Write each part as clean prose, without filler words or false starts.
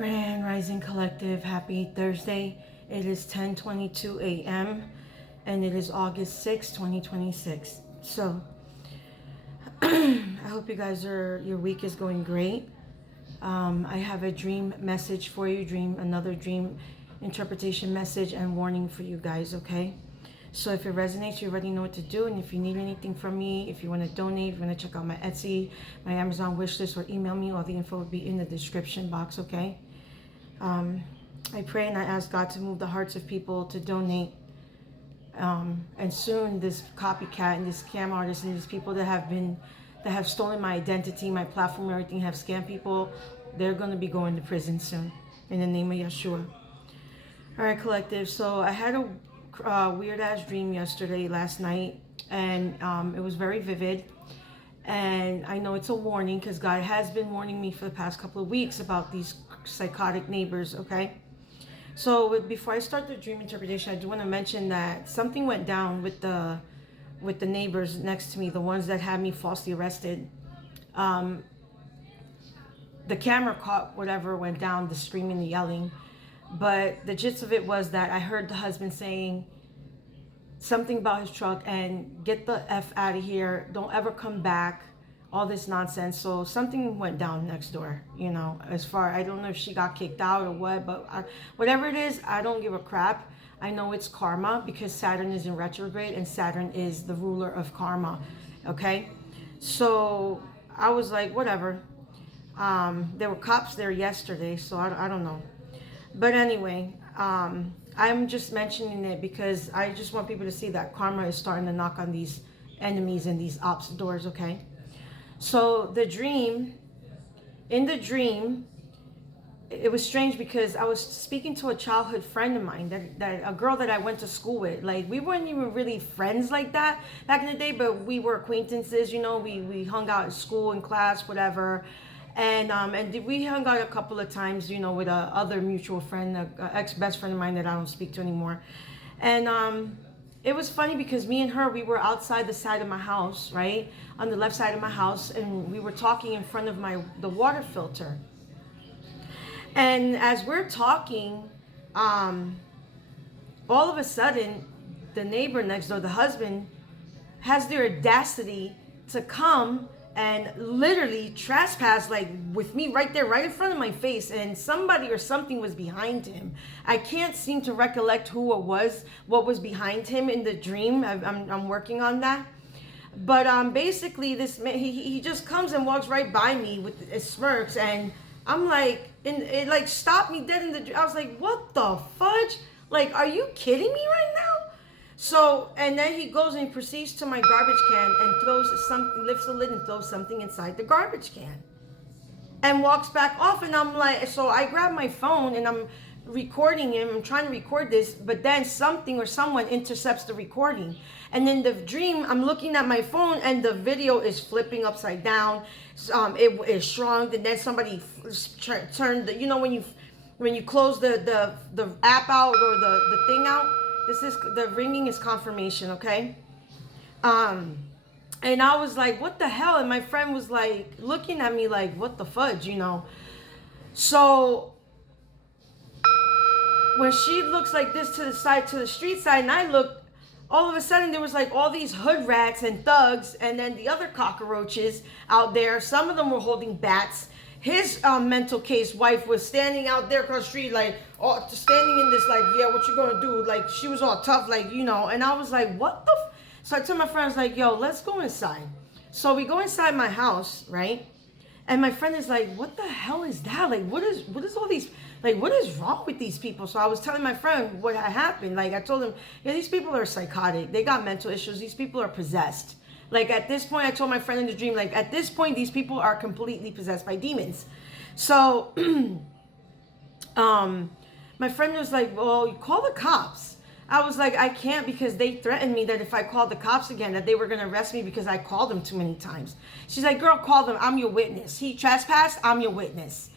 Grand Rising Collective, happy Thursday. It is 10:22 a.m. and it is August 6, 2026. So, I hope you guys your week is going great. I have a dream message for you, another dream interpretation message and warning for you guys, okay? So if it resonates, you already know what to do. And if you need anything from me, if you want to donate, if you want to check out my Etsy, my Amazon wishlist, or email me, all the info will be in the description box, okay? I pray and I ask God to move the hearts of people to donate. And soon this copycat and this scam artist and these people that have stolen my identity, my platform, everything, have scammed people, they're going to be going to prison soon. In the name of Yeshua. All right, collective. So I had a weird ass dream last night, and it was very vivid, and I know it's a warning because God has been warning me for the past couple of weeks about these psychotic neighbors, okay? So before I start the dream interpretation, I do want to mention that something went down with the neighbors next to me, the ones that had me falsely arrested. The camera caught whatever went down, the screaming, the yelling. But the gist of it was that I heard the husband saying something about his truck and get the F out of here. Don't ever come back. All this nonsense. So something went down next door, you know, I don't know if she got kicked out or what, but whatever it is, I don't give a crap. I know it's karma because Saturn is in retrograde and Saturn is the ruler of karma. Okay. So I was like, whatever. There were cops there yesterday, so I don't know. But anyway, I'm just mentioning it because I just want people to see that karma is starting to knock on these enemies and these ops doors, okay? So in the dream, it was strange because I was speaking to a childhood friend of mine, that a girl that I went to school with. Like, we weren't even really friends like that back in the day, but we were acquaintances, you know, we hung out at school, in class, whatever. And we hung out a couple of times, you know, with a other mutual friend, an ex-best friend of mine that I don't speak to anymore. And it was funny because me and her, we were outside the side of my house, right? On the left side of my house, and we were talking in front of the water filter. And as we're talking, all of a sudden, the neighbor next door, the husband, has the audacity to come and literally trespass, like, with me right there, right in front of my face, and somebody or something was behind him. I can't seem to recollect who it was, what was behind him in the dream. I'm working on that. But basically, this man, he just comes and walks right by me with smirks, and I'm like, it like stopped me dead in the dream. I was like, what the fudge? Like, are you kidding me right now? So, and then he goes and proceeds to my garbage can and throws something, lifts the lid and throws something inside the garbage can. And walks back off, and I'm like, so I grab my phone and I'm recording him. I'm trying to record this, but then something or someone intercepts the recording. And in the dream, I'm looking at my phone and the video is flipping upside down. It is shrunk, and then somebody turned the, you know, when you close the app out or the thing out. This is, the ringing is confirmation, okay? And I was like, what the hell? And my friend was like, looking at me like, what the fudge, you know? So when she looks like this to the side, to the street side, and I looked, all of a sudden there was like all these hood rats and thugs, and then the other cockroaches out there. Some of them were holding bats. His mental case wife was standing out there across the street, like, standing in this, like, yeah, what you gonna do? Like, she was all tough, like, you know. And I was like, what the So I told my friends, like, yo, let's go inside. So we go inside my house, right? And my friend is like, what the hell is that? Like, what is all these, like, what is wrong with these people? So I was telling my friend what had happened. Like, I told him, yeah, these people are psychotic. They got mental issues. These people are possessed. Like, at this point, I told my friend in the dream, like, at this point, these people are completely possessed by demons. So, my friend was like, well, you call the cops. I was like, I can't, because they threatened me that if I called the cops again, that they were going to arrest me because I called them too many times. She's like, girl, call them. I'm your witness. He trespassed. I'm your witness.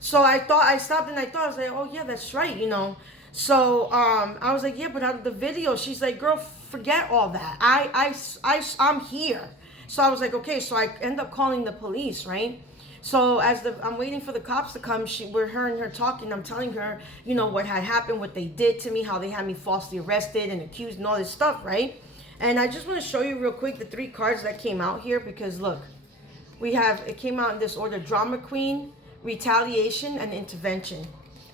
So I stopped and I was like, oh, yeah, that's right, you know. So I was like, yeah, but out of the video, she's like, girl, forget all that. I'm here. So I was like, okay. So I end up calling the police, right? So as I'm waiting for the cops to come, we're her and her talking. I'm telling her, you know, what had happened, what they did to me, how they had me falsely arrested and accused and all this stuff, right? And I just want to show you real quick the 3 cards that came out here, because look, it came out in this order: drama queen, retaliation, and intervention.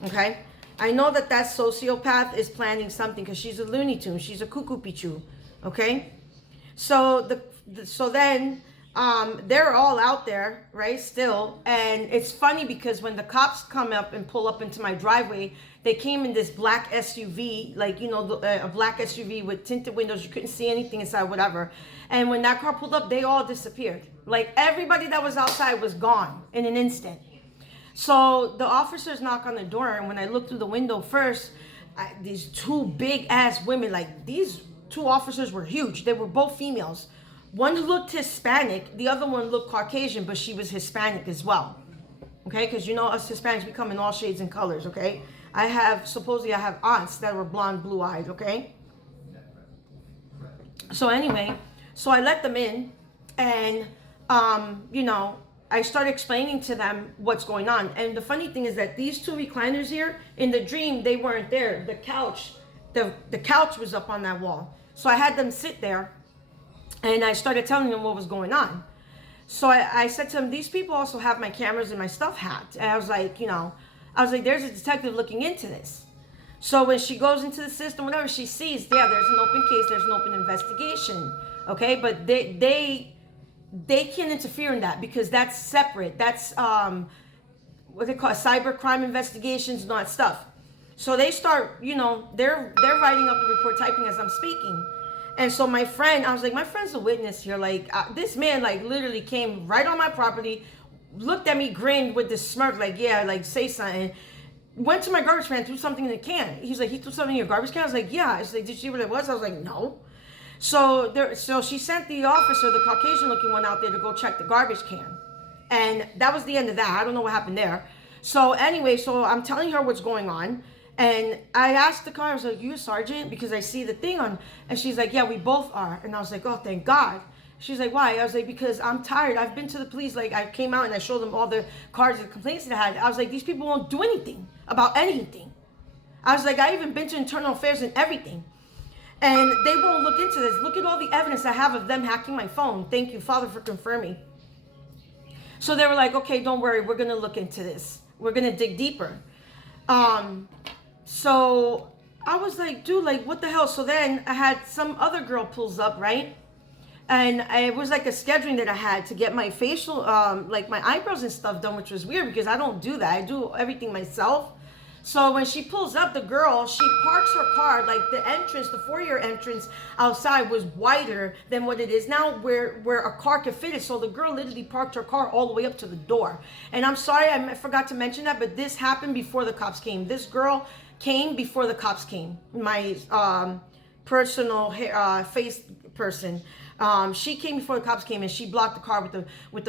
Okay? I know that sociopath is planning something, because she's a Looney Tune. She's a cuckoo pichu. Okay? So then they're all out there, right, still. And it's funny because when the cops come up and pull up into my driveway, they came in this black SUV, like, you know, a black SUV with tinted windows. You couldn't see anything inside, whatever. And when that car pulled up, they all disappeared. Like, everybody that was outside was gone in an instant. So the officers knock on the door, and when I look through the window first, these 2 big ass women, like, these 2 officers were huge. They were both females. One looked Hispanic, the other one looked Caucasian, but she was Hispanic as well. Okay, because you know us Hispanics, we come in all shades and colors, okay? Supposedly I have aunts that were blonde, blue-eyed, okay? So anyway, so I let them in, and, you know, I started explaining to them what's going on. And the funny thing is that these 2 recliners here, in the dream, they weren't there. The couch was up on that wall. So I had them sit there, and I started telling them what was going on. So I said to them, these people also have my cameras and my stuff hacked. And I was like, you know, there's a detective looking into this. So when she goes into the system, whatever, she sees, yeah, there's an open case, there's an open investigation. Okay, but they can't interfere in that, because that's separate. That's what they call cyber crime investigations and all that stuff. So they start, you know, they're writing up the report, typing as I'm speaking. And so my friend, I was like, my friend's a witness here. Like, this man, like, literally came right on my property, looked at me, grinned with this smirk, like, yeah, like, say something. Went to my garbage can, threw something in the can. He's like, he threw something in your garbage can? I was like, yeah. I was like, did you see what it was? I was like, no. So she sent the officer, the Caucasian-looking one, out there to go check the garbage can. And that was the end of that. I don't know what happened there. So anyway, so I'm telling her what's going on. And I asked the car, I was like, you a sergeant? Because I see the thing on. And she's like, yeah, we both are. And I was like, oh, thank God. She's like, why? I was like, because I'm tired. I've been to the police. Like, I came out and I showed them all the cards and complaints that I had. I was like, these people won't do anything about anything. I was like, I even been to internal affairs and everything. And they won't look into this. Look at all the evidence I have of them hacking my phone. Thank you, Father, for confirming. So they were like, okay, don't worry. We're going to look into this. We're going to dig deeper. So I was like, dude, like, what the hell? So then I had some other girl pulls up, right? And it was like a scheduling that I had to get my facial, like my eyebrows and stuff done, which was weird because I don't do that. I do everything myself. So when she pulls up, the girl, she parks her car, like the entrance, the foyer entrance outside was wider than what it is now, where a car could fit it. So the girl literally parked her car all the way up to the door. And I'm sorry, I forgot to mention that, but this happened before the cops came. This girl came before the cops came. My personal face person. She came before the cops came, and she blocked the car with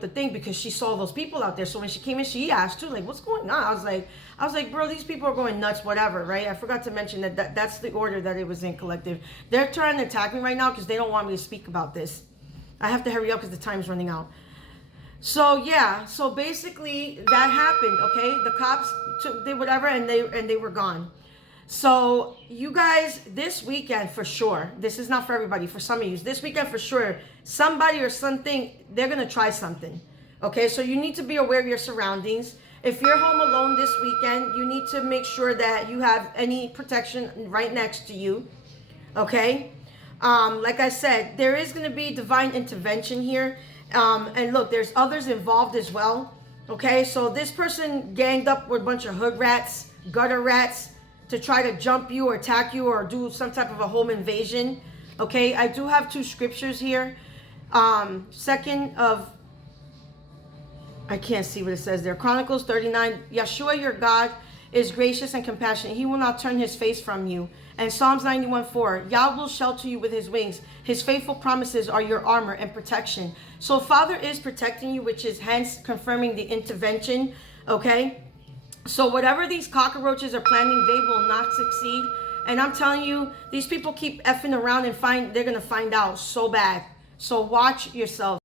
the thing because she saw those people out there. So when she came in, she asked too, like, what's going on? I was like, bro, these people are going nuts, whatever, right? I forgot to mention that's the order that it was in, collective. They're trying to attack me right now because they don't want me to speak about this. I have to hurry up because the time's running out. So yeah, so basically that happened, okay? The cops did whatever, and they were gone. So you guys, this weekend for sure, this is not for everybody, for some of you, this weekend for sure, somebody or something, they're going to try something. Okay, so you need to be aware of your surroundings. If you're home alone this weekend, you need to make sure that you have any protection right next to you. Okay, like I said, there is going to be divine intervention here. And look, there's others involved as well. Okay, so this person ganged up with a bunch of hood rats, gutter rats, to try to jump you or attack you or do some type of a home invasion. Okay, I do have 2 scriptures here. Second of, I can't see what it says there. Chronicles 39, Yeshua your God is gracious and compassionate. He will not turn his face from you. And Psalms 91:4, Yah will shelter you with his wings. His faithful promises are your armor and protection. So Father is protecting you, which is hence confirming the intervention. Okay, so whatever these cockroaches are planning, they will not succeed. And I'm telling you, these people keep effing around and they're going to find out so bad. So watch yourself.